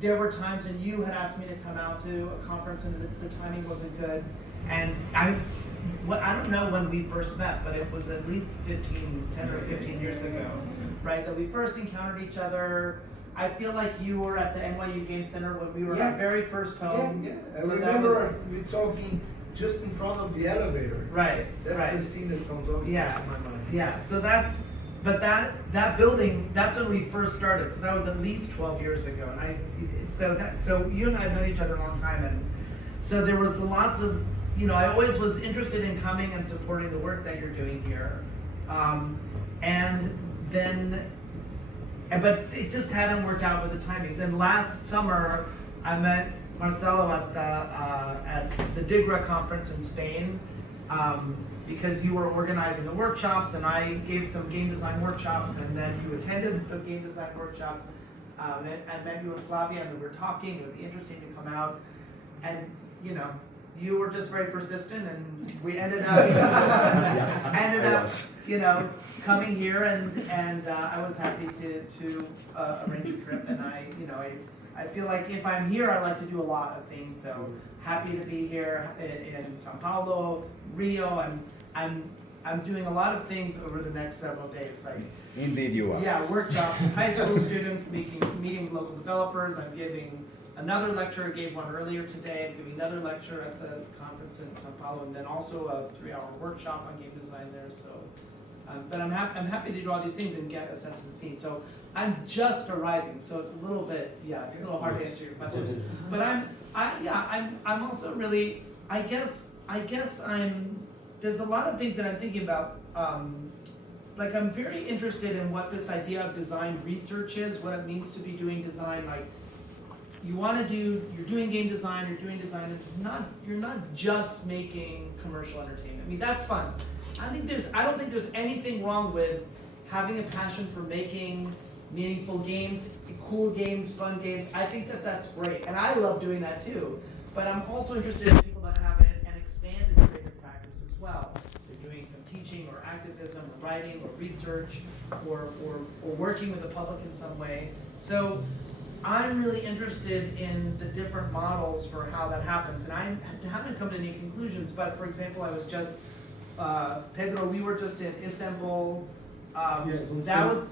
there were times when you had asked me to come out to a conference and the timing wasn't good. And I don't know when we first met, but it was at least 10 or 15 years ago, right? That we first encountered each other. I feel like you were at the NYU Game Center when we were at our very first home. Yeah. I So remember we talking just in front of the elevator. Right. That's the scene that comes up in my mind. Yeah. So but that building, that's when we first started. So that was at least 12 years ago. And so you and I have known each other a long time, and so there was lots of, I always was interested in coming and supporting the work that you're doing here. But it just hadn't worked out with the timing. Then last summer, I met Marcelo at the DIGRA conference in Spain, because you were organizing the workshops, and I gave some game design workshops, and then you attended the game design workshops. I met you and Flavia, and we were talking. It would be interesting to come out, and you were just very persistent, and we ended up coming here, and I was happy to arrange a trip, and I feel like if I'm here, I like to do a lot of things. So happy to be here in Sao Paulo, Rio. I'm doing a lot of things over the next several days. Like, indeed, you are. Yeah, workshops with high school students, meeting with local developers. I'm giving another lecture. I gave one earlier today. I'm giving another lecture at the conference in Sao Paulo, and then also a 3-hour workshop on game design there. So, but I'm happy to do all these things and get a sense of the scene. So I'm just arriving, so it's a little bit, it's a little hard to answer your question. But I'm also really, I guess there's a lot of things that I'm thinking about. Like, I'm very interested in what this idea of design research is, what it means to be doing design. Like, you're doing game design, you're not just making commercial entertainment. I mean, that's fun. I don't think there's anything wrong with having a passion for making meaningful games, cool games, fun games. I think that's great, and I love doing that too. But I'm also interested in people that have it and expand into creative practice as well. They're doing some teaching or activism or writing or research or working with the public in some way. So I'm really interested in the different models for how that happens, and I haven't come to any conclusions. But for example, I was just Pedro. We were just in Istanbul. That was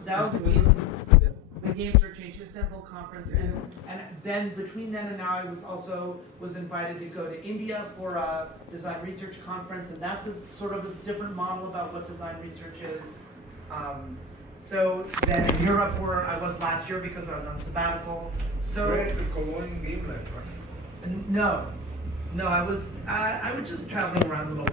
the Games for Change Istanbul conference, and then between then and now, I was invited to go to India for a design research conference, and that's a sort of a different model about what design research is. So then in Europe, where I was last year because I was on sabbatical. So You're at the Cologne Game Lab, right? no, I was just traveling around a little bit.